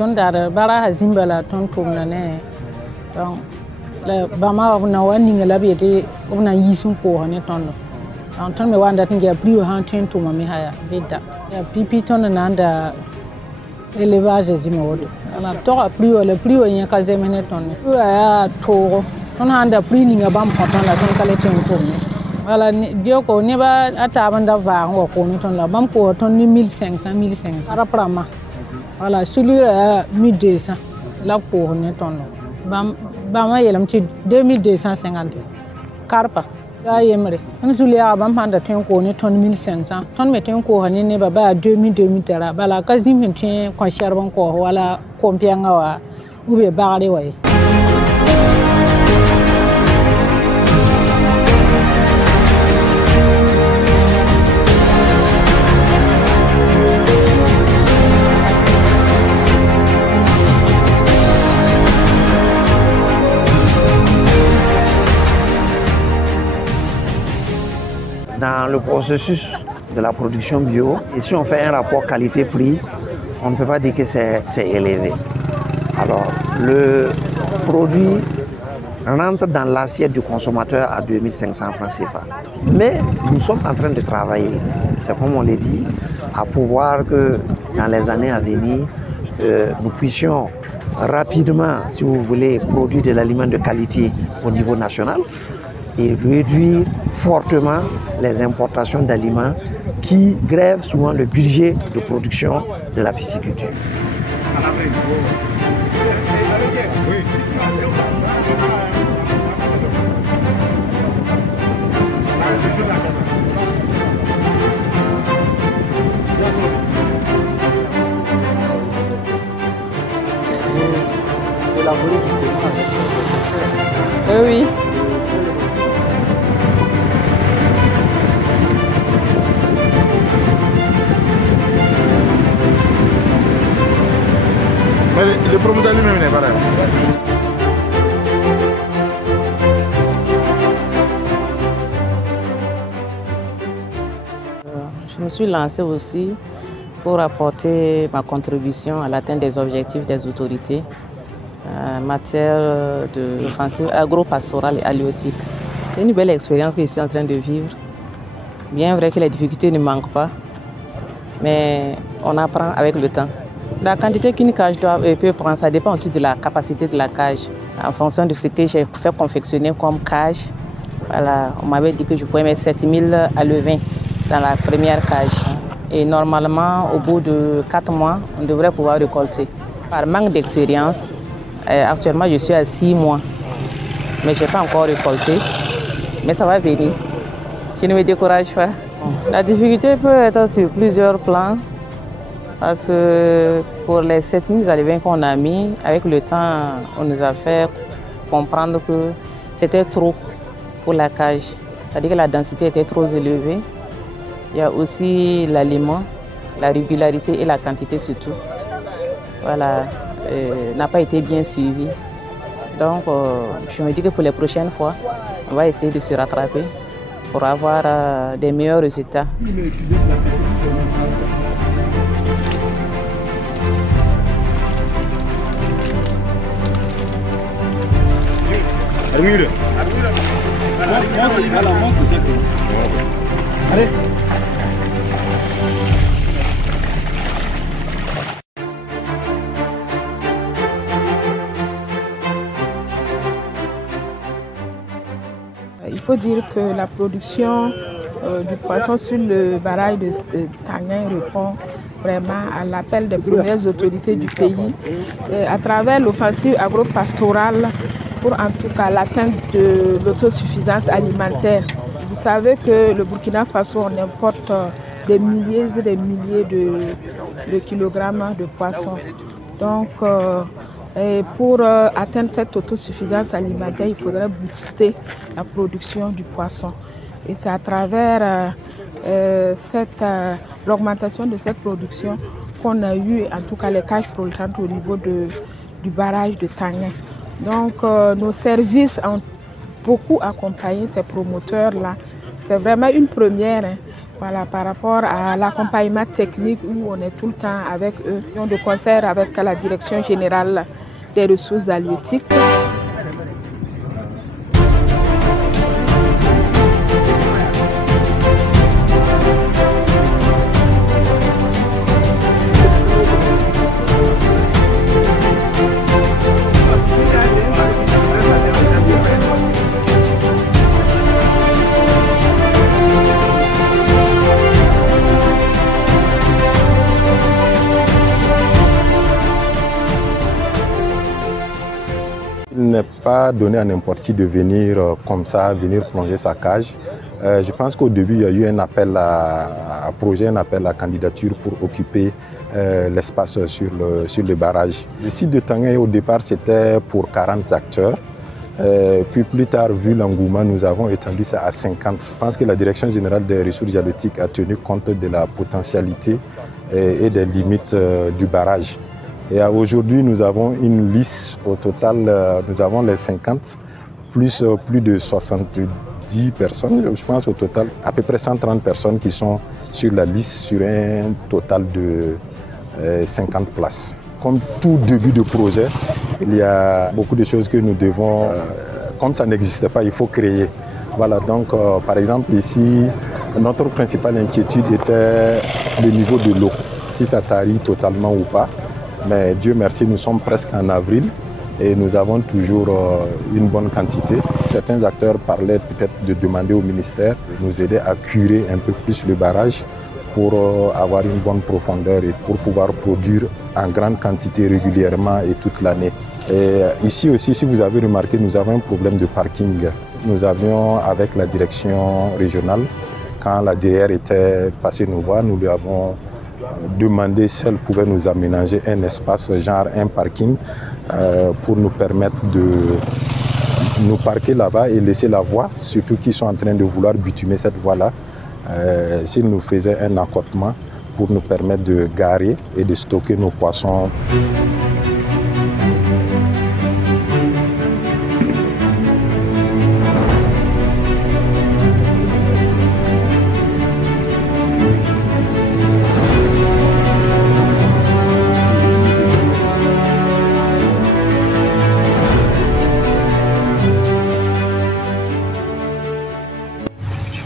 ton dar bara hazimba la ton tumna ne donc le bama na wani ngala biete ona yisun ko ne ton donc ton me wanda tinga priyo han tin tuma mi haya beda ya pipi ton na anda élevage zima wodo ala to priyo le priyo yen ka zemene ton ya to ton anda pri ni ngaba mpoton la ton kale tin ko ne wala dio ko ne ba ata banda va ngo ko ni ton la bam ko ton ni 1500 ara prama voilà celui là 1200 la pour ne ton bam yelam ci 2250 carpa ya yemre on celui là bam handa tin ko ni ton 1500 ton me tin ko hani ne ba 2000 tara bala kazim hin tin ko sharban ko wala ko mpianga wa ube baare way Dans le processus de la production bio, et si on fait un rapport qualité-prix, on ne peut pas dire que c'est élevé. Alors, le produit rentre dans l'assiette du consommateur à 2500 francs CFA. Mais nous sommes en train de travailler, c'est comme on l'a dit, à pouvoir que dans les années à venir, nous puissions rapidement, si vous voulez, produire de l'aliment de qualité au niveau national et réduire fortement les importations d'aliments qui grèvent souvent le budget de production de la pisciculture. Oui. Le promoteur lui-même n'est pas là. Je me suis lancée aussi pour apporter ma contribution à l'atteinte des objectifs des autorités en matière d'offensive agro-pastorale et halieutique. C'est une belle expérience que je suis en train de vivre. Bien vrai que les difficultés ne manquent pas, mais on apprend avec le temps. La quantité qu'une cage peut prendre, ça dépend aussi de la capacité de la cage. En fonction de ce que j'ai fait confectionner comme cage, voilà, on m'avait dit que je pouvais mettre 7000 à levain dans la première cage. Et normalement, au bout de 4 mois, on devrait pouvoir récolter. Par manque d'expérience, actuellement je suis à 6 mois, mais je n'ai pas encore récolté, mais ça va venir. Je ne me décourage pas. La difficulté peut être sur plusieurs plans, parce que pour les 7000 alevins qu'on a mis, avec le temps, on nous a fait comprendre que c'était trop pour la cage. C'est-à-dire que la densité était trop élevée. Il y a aussi l'aliment, la régularité et la quantité surtout. Voilà, n'a pas été bien suivi. Donc, je me dis que pour les prochaines fois, on va essayer de se rattraper pour avoir des meilleurs résultats. Il faut dire que la production du poisson sur le barrage de Tanguin répond vraiment à l'appel des premières autorités du pays à travers l'offensive agro-pastorale pour en tout cas l'atteinte de l'autosuffisance alimentaire. Vous savez que le Burkina Faso, on importe des milliers et des milliers de kilogrammes de poissons. Donc, pour atteindre cette autosuffisance alimentaire, il faudrait booster la production du poisson. Et c'est à travers l'augmentation de cette production qu'on a eu en tout cas les cages flottantes au niveau du barrage de Tanguin. Donc nos services ont beaucoup accompagné ces promoteurs-là. C'est vraiment une première voilà, par rapport à l'accompagnement technique où on est tout le temps avec eux, de concert avec la Direction générale des ressources halieutiques. Il n'est pas donné à n'importe qui de venir comme ça, venir plonger sa cage. Je pense qu'au début, il y a eu un appel à projet, un appel à candidature pour occuper l'espace sur le barrage. Le site de Tanguin, au départ, c'était pour 40 acteurs. Puis plus tard, vu l'engouement, nous avons étendu ça à 50. Je pense que la Direction générale des ressources halieutiques a tenu compte de la potentialité et des limites du barrage. Et aujourd'hui, nous avons une liste, au total, nous avons les 50, plus plus de 70 personnes, je pense au total, à peu près 130 personnes qui sont sur la liste sur un total de 50 places. Comme tout début de projet, il y a beaucoup de choses que nous devons, comme ça n'existait pas, il faut créer. Voilà, donc par exemple ici, notre principale inquiétude était le niveau de l'eau, si ça tarit totalement ou pas. Mais Dieu merci, nous sommes presque en avril et nous avons toujours une bonne quantité. Certains acteurs parlaient peut-être de demander au ministère de nous aider à curer un peu plus le barrage pour avoir une bonne profondeur et pour pouvoir produire en grande quantité régulièrement et toute l'année. Et ici aussi, si vous avez remarqué, nous avons un problème de parking. Nous avions, avec la direction régionale, quand la DRR était passée nous voir, nous lui avons demandé si elle pouvait nous aménager un espace, genre un parking, pour nous permettre de nous parquer là-bas et laisser la voie, surtout qu'ils sont en train de vouloir bitumer cette voie-là. S'ils nous faisaient un accotement pour nous permettre de garer et de stocker nos poissons.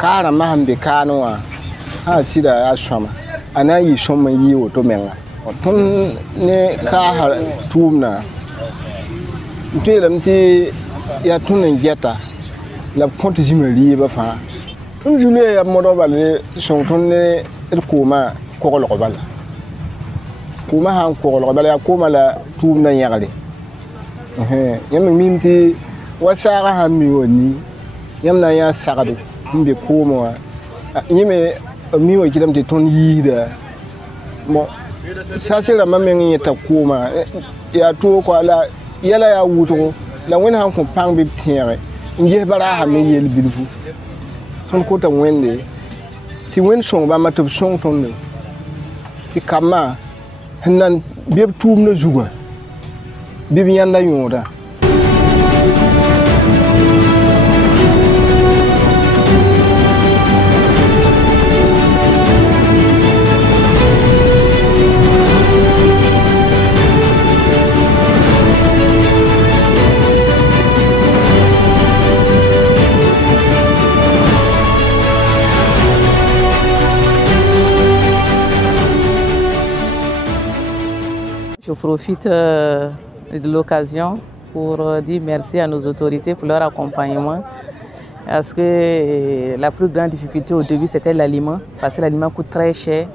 Kara mahambe kanwa ha sida ashama ana yi shoma yi oto menga tun ne ka har tumna ntelam ti ya tunen jeta la ponte jimeli ba fa tun jule ya modo ba le son tun ne el kuma koglg bala kuma han koglg bala ya kuma la tumna yagre yãmb mim tɩ wa saaga sãn mi wani yãmb na n yã sagdo n be koome wã yẽ me mi wa kɩdame tɩ tõnd yiisda bon sase rãmbã meng n yeta kooma yaa toog la yɛla yaa wʋtgo la wẽnd sãn kõ pãng bɩ b tẽege n ges baraasa me yel bilfu tõnd kota wẽnde tɩ wẽnd sõng bãmba tɩ b sõng tõndo tɩ kambã sẽn na n be b tʋʋmdã zugã bɩ b yãnda yõoda Je profite de l'occasion pour dire merci à nos autorités pour leur accompagnement. Parce que la plus grande difficulté au début, c'était l'aliment, parce que l'aliment coûte très cher.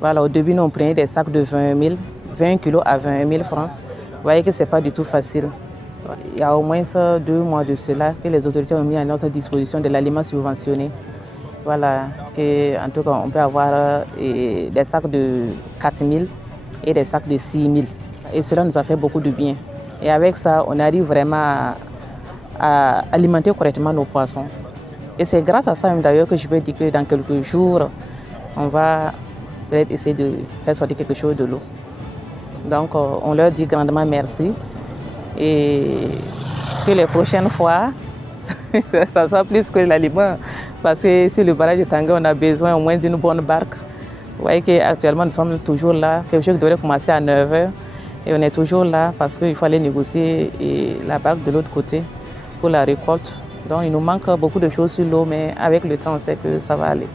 Voilà, au début, nous on prenait des sacs de 20 kilos à 20 000 francs. Vous voyez que ce n'est pas du tout facile. Il y a au moins 2 mois de cela que les autorités ont mis à notre disposition de l'aliment subventionné. Voilà, que, en tout cas, on peut avoir des sacs de 4 000 et des sacs de 6 000. Et cela nous a fait beaucoup de bien. Et avec ça, on arrive vraiment à alimenter correctement nos poissons. Et c'est grâce à ça d'ailleurs que je peux dire que dans quelques jours, on va peut-être essayer de faire sortir quelque chose de l'eau. Donc on leur dit grandement merci. Et que les prochaines fois, ça soit plus que l'aliment. Parce que sur le barrage de Tanguy, on a besoin au moins d'une bonne barque. Vous voyez qu'actuellement, nous sommes toujours là. Quelque chose qui devrait commencer à 9 h. Et on est toujours là parce qu'il faut aller négocier la barque de l'autre côté pour la récolte. Donc il nous manque beaucoup de choses sur l'eau, mais avec le temps, on sait que ça va aller.